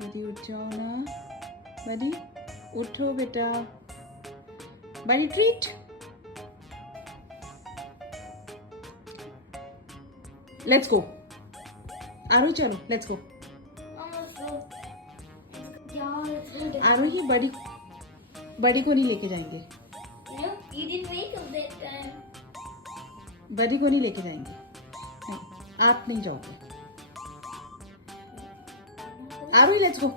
बड़ी उठ जाओ ना, बड़ी उठो बेटा, बड़ी ट्रीट। लेट्स गो आरू, चलो लेट्स गो। आरू ये बड़ी को नहीं लेके जाएंगे, बड़ी को नहीं लेके जाएंगे, नहीं, आप नहीं जाओगे। आरू लेट्स गो।